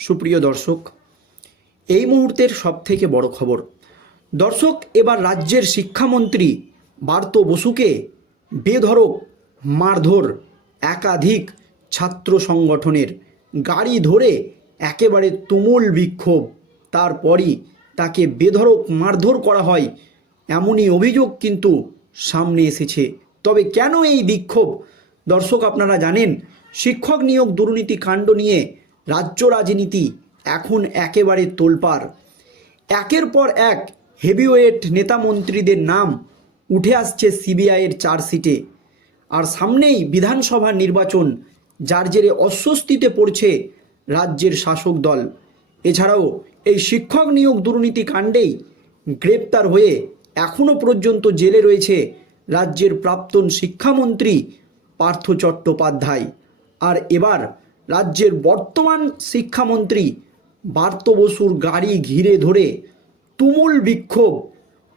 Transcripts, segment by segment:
সুপ্রিয় দর্শক, এই মুহূর্তের সবথেকে বড় খবর। দর্শক, এবার রাজ্যের শিক্ষামন্ত্রী বার্ত বসুকে বেধড়ক, মারধর একাধিক ছাত্র সংগঠনের গাড়ি ধরে একেবারে তুমুল বিক্ষোভ। তারপরই তাকে বেধড়ক, মারধর করা হয় এমনই অভিযোগ কিন্তু সামনে এসেছে। তবে কেন এই বিক্ষোভ? দর্শক, আপনারা জানেন, শিক্ষক নিয়োগ দুর্নীতি কাণ্ড নিয়ে রাজ্য রাজনীতি এখন একেবারে তোলপাড়। একের পর এক হেভিওয়েট নেতা মন্ত্রীদের নাম উঠে আসছে সিবিআইয়ের চার্জশিটে। আর সামনেই বিধানসভা নির্বাচন, যার জেরে অস্বস্তিতে পড়ছে রাজ্যের শাসক দল। এছাড়াও এই শিক্ষক নিয়োগ দুর্নীতি কাণ্ডেই গ্রেপ্তার হয়ে এখনও পর্যন্ত জেলে রয়েছে রাজ্যের প্রাক্তন শিক্ষামন্ত্রী পার্থ চট্টোপাধ্যায়। আর এবার রাজ্যের বর্তমান শিক্ষামন্ত্রী বার্ত বসুর গাড়ি ঘিরে ধরে তুমুল বিক্ষোভ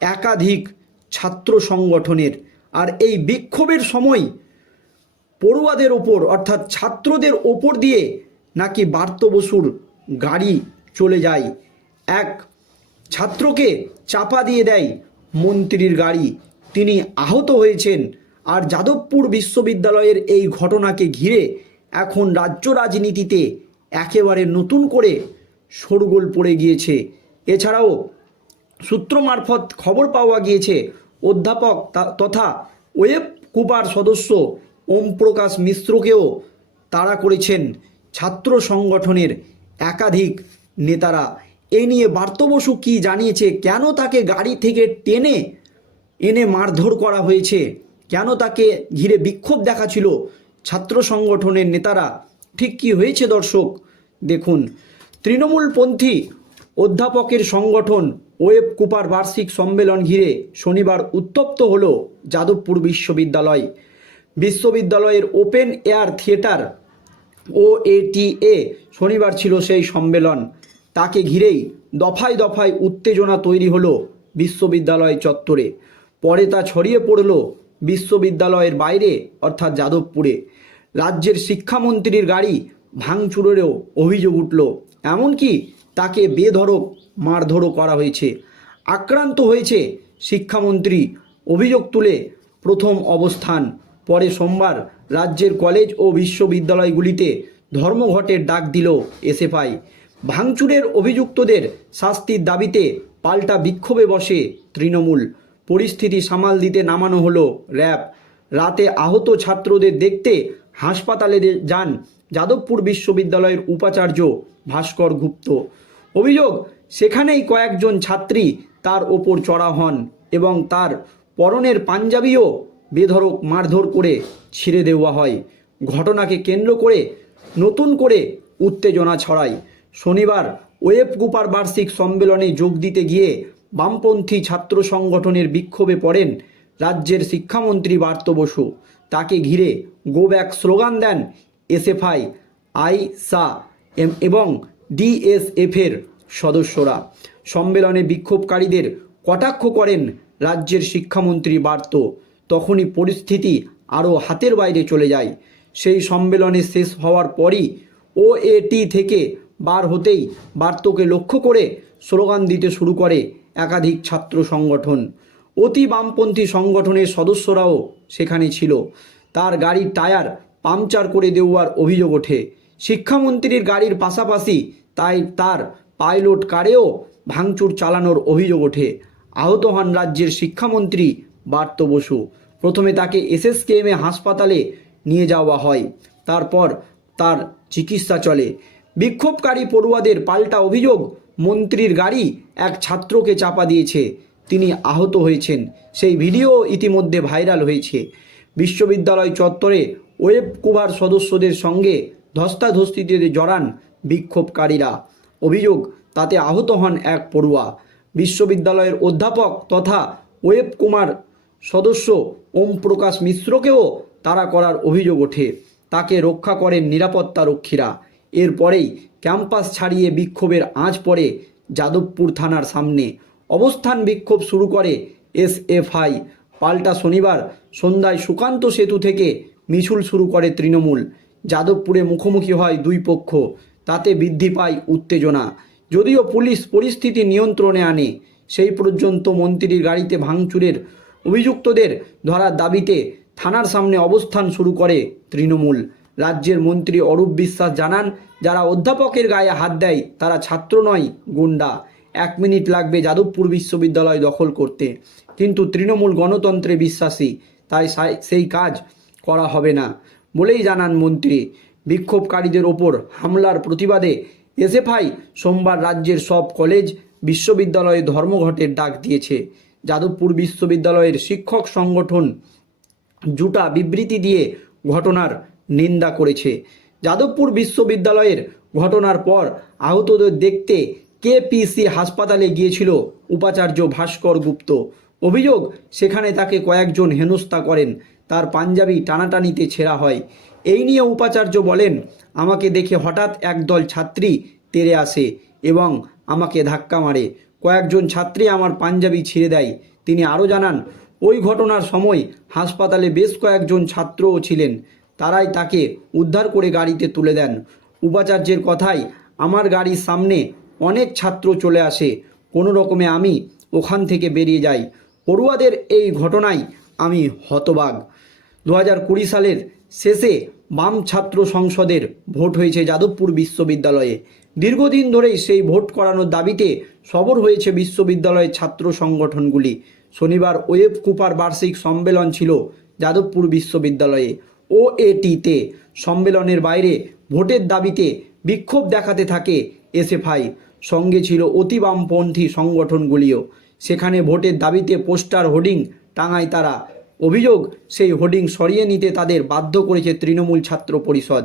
একাধিক ছাত্র সংগঠনের। আর এই বিক্ষোভের সময় পড়ুয়াদের ওপর, অর্থাৎ ছাত্রদের ওপর দিয়ে নাকি বার্ত বসুর গাড়ি চলে যায়। এক ছাত্রকে চাপা দিয়ে দেয় মন্ত্রীর গাড়ি। তিনি আহত হয়েছেন। আর যাদবপুর বিশ্ববিদ্যালয়ের এই ঘটনাকে ঘিরে এখন রাজ্য রাজনীতিতে একেবারে নতুন করে শোরগোল পড়ে গিয়েছে। এছাড়াও সূত্র মারফত খবর পাওয়া গিয়েছে, অধ্যাপক তথা ওয়েব কুপার সদস্য ওম প্রকাশ মিশ্রকেও তাড়া করেছেন ছাত্র সংগঠনের একাধিক নেতারা। এ নিয়ে বার্ত বসু কী জানিয়েছে, কেন তাকে গাড়ি থেকে টেনে এনে মারধর করা হয়েছে, কেন তাকে ঘিরে বিক্ষোভ দেখাছিল ছাত্র সংগঠনের নেতারা, ঠিক কি হয়েছে দর্শক? দেখুন, তৃণমূলপন্থী অধ্যাপকের সংগঠন ওয়েব কুপার বার্ষিক সম্মেলন ঘিরে শনিবার উত্তপ্ত হল যাদবপুর বিশ্ববিদ্যালয়। বিশ্ববিদ্যালয়ের ওপেন এয়ার থিয়েটার ও এটিএ শনিবার ছিল সেই সম্মেলন। তাকে ঘিরেই দফায় দফায় উত্তেজনা তৈরি হলো বিশ্ববিদ্যালয় চত্বরে। পরে তা ছড়িয়ে পড়ল বিশ্ববিদ্যালয়ের বাইরে, অর্থাৎ যাদবপুরে। রাজ্যের শিক্ষামন্ত্রীর গাড়ি ভাঙচুরেরও অভিযোগ উঠল। এমনকি তাকে বেধড়ক, মারধরও করা হয়েছে। আক্রান্ত হয়েছে শিক্ষামন্ত্রী। অভিযোগ তুলে প্রথম অবস্থান। পরে সোমবার রাজ্যের কলেজ ও বিশ্ববিদ্যালয়গুলিতে ধর্মঘটের ডাক দিল এসএফআই। ভাঙচুরের অভিযুক্তদের শাস্তির দাবিতে পাল্টা বিক্ষোভে বসে তৃণমূল। পরিস্থিতি সামাল দিতে নামানো হলো র্যাব। রাতে আহত ছাত্রদের দেখতে হাসপাতালে যান যাদবপুর বিশ্ববিদ্যালয়ের উপাচার্য ভাস্কর গুপ্ত। অভিযোগ, সেখানেই কয়েকজন ছাত্রী তার ওপর চড়া হন এবং তার পরনের পাঞ্জাবিও বেধড়ক মারধর করে ছিঁড়ে দেওয়া হয়। ঘটনাকে কেন্দ্র করে নতুন করে উত্তেজনা ছড়ায়। শনিবার ওয়েব গ্রুপার বার্ষিক সম্মেলনে যোগ দিতে গিয়ে বামপন্থী ছাত্র সংগঠনের বিক্ষোভে পড়েন রাজ্যের শিক্ষামন্ত্রী বার্ত বসু। তাকে ঘিরে গো ব্যাক স্লোগান দেন এসএফআই, আইসা এবং ডিএসএফের সদস্যরা। সম্মেলনে বিক্ষোভকারীদের কটাক্ষ করেন রাজ্যের শিক্ষামন্ত্রী বার্ত। তখনই পরিস্থিতি আরও হাতের বাইরে চলে যায়। সেই সম্মেলনে শেষ হওয়ার পরই ওএটি থেকে বার হতেই বার্তকে লক্ষ্য করে স্লোগান দিতে শুরু করে একাধিক ছাত্র সংগঠন। অতি বামপন্থী সংগঠনের সদস্যরাও সেখানে ছিল। তার গাড়ির টায়ার পাংচার করে দেওয়ার অভিযোগ ওঠে। শিক্ষামন্ত্রীর গাড়ির পাশাপাশি তাই তার পাইলট কারেও ভাঙচুর চালানোর অভিযোগ ওঠে। আহত হন রাজ্যের শিক্ষামন্ত্রী বার্ত বসু। প্রথমে তাকে এসএসকেএমে হাসপাতালে নিয়ে যাওয়া হয়। তারপর তার চিকিৎসা চলে। বিক্ষোভকারী পড়ুয়াদের পাল্টা অভিযোগ, মন্ত্রীর গাড়ি এক ছাত্রকে চাপা দিয়েছে। তিনি আহত হয়েছেন। সেই ভিডিও ইতিমধ্যে ভাইরাল হয়েছে। বিশ্ববিদ্যালয় চত্বরে ওয়েব কুভার সদস্যদের সঙ্গে ধস্তাধস্তিতে জড়ান বিক্ষোভকারীরা। অভিযোগ, তাতে আহত হন এক পড়ুয়া। বিশ্ববিদ্যালয়ের অধ্যাপক তথা ওয়েব কুমার সদস্য ওম প্রকাশ মিশ্রকেও তারা করার অভিযোগ ওঠে। তাকে রক্ষা করেন নিরাপত্তা রক্ষীরা এরপরেই ক্যাম্পাস ছাড়িয়ে বিক্ষোভের আঁচ পড়ে যাদবপুর থানার সামনে। অবস্থান বিক্ষোভ শুরু করে এসএফআই। পাল্টা শনিবার সন্ধ্যায় সুকান্ত সেতু থেকে মিছিল শুরু করে তৃণমূল। যাদবপুরে মুখোমুখি হয় দুই পক্ষ, তাতে বৃদ্ধি পায় উত্তেজনা। যদিও পুলিশ পরিস্থিতি নিয়ন্ত্রণে আনে, সেই পর্যন্ত মন্ত্রীর গাড়িতে ভাঙচুরের অভিযুক্তদের ধরার দাবিতে থানার সামনে অবস্থান শুরু করে তৃণমূল। রাজ্যের মন্ত্রী অরূপ বিশ্বাস জানান, যারা অধ্যাপকের গায়ে হাত দেয়, তারা ছাত্র নয়, গুন্ডা। এক মিনিট লাগবে যাদবপুর বিশ্ববিদ্যালয় দখল করতে। কিন্তু তৃণমূল গণতন্ত্রে বিশ্বাসী, তাই সেই কাজ করা হবে না, বলেই জানান মন্ত্রী। বিক্ষোভকারীদের ওপর হামলার প্রতিবাদে এসএফআই সোমবার রাজ্যের সব কলেজ, বিশ্ববিদ্যালয়ে ধর্মঘটের ডাক দিয়েছে। যাদবপুর বিশ্ববিদ্যালয়ের শিক্ষক সংগঠন জুটা বিবৃতি দিয়ে ঘটনার নিন্দা করেছে। যাদবপুর বিশ্ববিদ্যালয়ের ঘটনার পর আহতদের দেখতে কেপিসি হাসপাতালে গিয়েছিল উপাচার্য ভাস্কর গুপ্ত। অভিযোগ, সেখানে তাকে কয়েকজন হেনস্থা করেন। তার পাঞ্জাবি টানাটানিতে ছেঁড়া হয়। এই নিয়ে উপাচার্য বলেন, আমাকে দেখে হঠাৎ একদল ছাত্রী তেরে আসে এবং আমাকে ধাক্কা মারে। কয়েকজন ছাত্রী আমার পাঞ্জাবি ছিঁড়ে দেয়। তিনি আরও জানান, ওই ঘটনার সময় হাসপাতালে বেশ কয়েকজন ছাত্রও ছিলেন। তারাই তাকে উদ্ধার করে গাড়িতে তুলে দেন। উপাচার্যের কথাই আমার গাড়ির সামনে অনেক ছাত্র চলে আসে। কোনো রকমে আমি ওখান থেকে বেরিয়ে যাই। পড়ুয়াদের এই ঘটনায় আমি হতবাগ দু কুড়ি সালের শেষে বাম ছাত্র সংসদের ভোট হয়েছে যাদবপুর বিশ্ববিদ্যালয়ে। দীর্ঘদিন ধরেই সেই ভোট করানোর দাবিতে সবর হয়েছে বিশ্ববিদ্যালয়ের ছাত্র সংগঠনগুলি। শনিবার ওয়েব কুপার বার্ষিক সম্মেলন ছিল যাদবপুর বিশ্ববিদ্যালয়ে। ও এটিতে সম্মেলনের বাইরে ভোটের দাবিতে বিক্ষোভ দেখাতে থাকে এসএফআই। সঙ্গে ছিল অতি বামপন্থী সংগঠনগুলিও। সেখানে ভোটের দাবিতে পোস্টার হোর্ডিং টাঙায় তারা। অভিযোগ, সেই হোর্ডিং সরিয়ে নিতে তাদের বাধ্য করেছে তৃণমূল ছাত্র পরিষদ।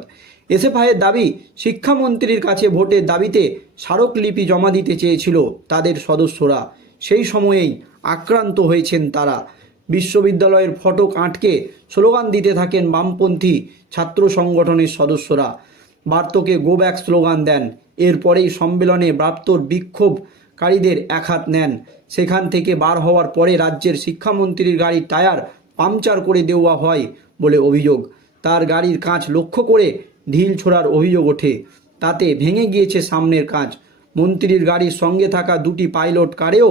এসএফআইয়ের দাবি, শিক্ষামন্ত্রীর কাছে ভোটের দাবিতে স্মারকলিপি জমা দিতে চেয়েছিল তাদের সদস্যরা। সেই সময়েই আক্রান্ত হয়েছেন তারা। বিশ্ববিদ্যালয়ের ফটক আটকে স্লোগান দিতে থাকেন বামপন্থী ছাত্র সংগঠনের সদস্যরা। বার্তকে গো ব্যাক স্লোগান দেন। এরপরেই সম্মেলনে প্রাপ্তর বিক্ষোভকারীদের একহাত নেন। সেখান থেকে বার হওয়ার পরে রাজ্যের শিক্ষামন্ত্রীর গাড়ির টায়ার পাংচার করে দেওয়া হয় বলে অভিযোগ। তার গাড়ির কাঁচ লক্ষ্য করে ঢিল ছোড়ার অভিযোগ ওঠে। তাতে ভেঙে গিয়েছে সামনের কাঁচ। মন্ত্রীর গাড়ির সঙ্গে থাকা দুটি পাইলট কারেও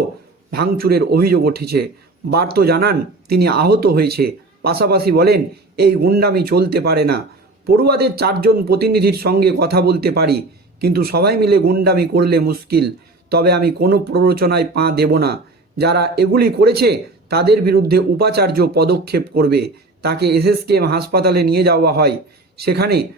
ভাঙচুরের অভিযোগ উঠেছে। বার্ত জানান, তিনি আহত হয়েছে। পাশাপাশি বলেন, এই গুন্ডামি চলতে পারে না। পড়ুয়াদের চারজন প্রতিনিধির সঙ্গে কথা বলতে পারি, কিন্তু সবাই মিলে গুন্ডামি করলে মুশকিল। তবে আমি কোনো প্ররোচনায় পা দেব না। যারা এগুলি করেছে, তাদের বিরুদ্ধে উপাচার্য পদক্ষেপ করবে। তাকে এসএসকেএম হাসপাতালে নিয়ে যাওয়া হয়। সেখানে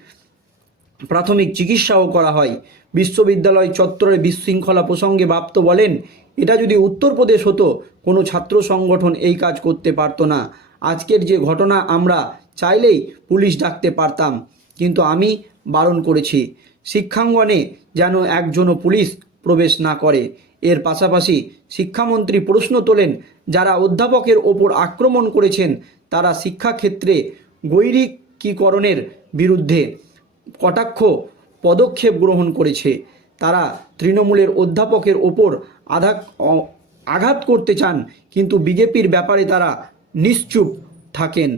প্রাথমিক চিকিৎসাও করা হয়। বিশ্ববিদ্যালয় চত্বরে বিশৃঙ্খলা প্রসঙ্গে বাপ্ত বলেন, এটা যদি উত্তরপ্রদেশ হতো, কোনো ছাত্র সংগঠন এই কাজ করতে পারতো না। আজকের যে ঘটনা, আমরা চাইলেই পুলিশ ডাকতে পারতাম, কিন্তু আমি বারণ করেছি। শিক্ষাঙ্গনে যেন একজনও পুলিশ প্রবেশ না করে। এর পাশাপাশি শিক্ষামন্ত্রী প্রশ্ন তোলেন, যারা অধ্যাপকের ওপর আক্রমণ করেছেন, তারা শিক্ষাক্ষেত্রে গৈরিকীকরণের বিরুদ্ধে কটাক্ষ পদক্ষেপ গ্রহণ করেছে। তারা তৃণমূলের অধ্যাপকের ওপর আঘাত আঘাত করতে চান, কিন্তু বিজেপির ব্যাপারে তারা নিশ্চুপ থাকেন।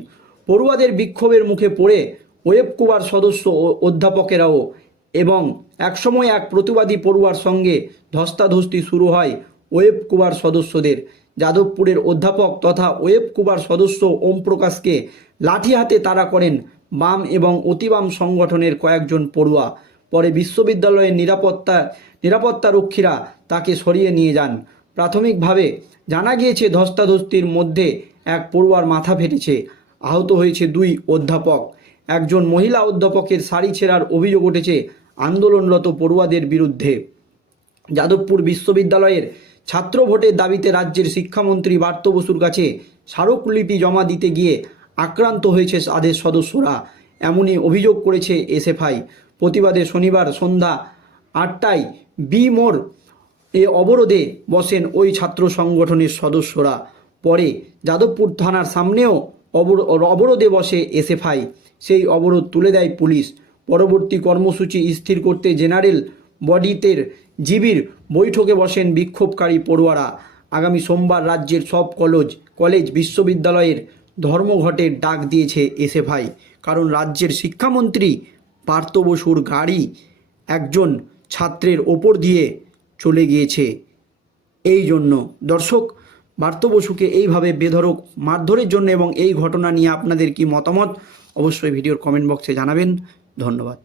পড়ুয়াদের বিক্ষোভের মুখে পড়ে ওয়েব কুবার সদস্য ও অধ্যাপকেরাও এবং একসময় এক প্রতিবাদী পড়ুয়ার সঙ্গে ধস্তাধস্তি শুরু হয় ওয়েব কুবার সদস্যদের। যাদবপুরের অধ্যাপক তথা ওয়েব কুবার সদস্য ওম প্রকাশকে লাঠি হাতে তাড়া করেন বাম এবং অতিবাম সংগঠনের কয়েকজন পড়ুয়া। পরে বিশ্ববিদ্যালয়ের নিরাপত্তা, নিরাপত্তারক্ষীরা তাকে সরিয়ে নিয়ে যান। প্রাথমিকভাবে জানা গিয়েছে ধস্তাধস্তির মধ্যে এক পড়ুয়ার মাথা ফেটেছে। আহত হয়েছে দুই অধ্যাপক। একজন মহিলা অধ্যাপকের শাড়ি ছেঁড়ার অভিযোগ উঠেছে আন্দোলনরত পড়ুয়াদের বিরুদ্ধে। যাদবপুর বিশ্ববিদ্যালয়ের ছাত্র ভোটের দাবিতে রাজ্যের শিক্ষামন্ত্রী বার্ত বসুর কাছে স্মারকলিপি জমা দিতে গিয়ে আক্রান্ত হয়েছে তাদের সদস্যরা। এমনই অভিযোগ করেছে এসএফআই। প্রতিবাদে শনিবার সন্ধ্যা আটটায় বি মোড় এ অবরোধে বসেন ওই ছাত্র সংগঠনের সদস্যরা। পরে যাদবপুর থানার সামনেও অবর- অবরোধে বসে এসএফআই। সেই অবরোধ তুলে দেয় পুলিশ। পরবর্তী কর্মসূচি স্থির করতে জেনারেল বডিতের জিবির বৈঠকে বসেন বিক্ষোভকারী পড়ুয়ারা। আগামী সোমবার রাজ্যের সব কলেজ কলেজ, বিশ্ববিদ্যালয়ের ধর্মঘটের ডাক দিয়েছে এসএফআই। কারণ রাজ্যের শিক্ষামন্ত্রী পার্থ বসুর গাড়ি একজন ছাত্রের ওপর দিয়ে চলে গিয়েছে। এই জন্য দর্শক বার্ত বসুকে এইভাবে বেধরক মারধরের জন্য এবং এই ঘটনা নিয়ে আপনাদের কি মতামত, অবশ্যই ভিডিওর কমেন্ট বক্সে জানাবেন। ধন্যবাদ।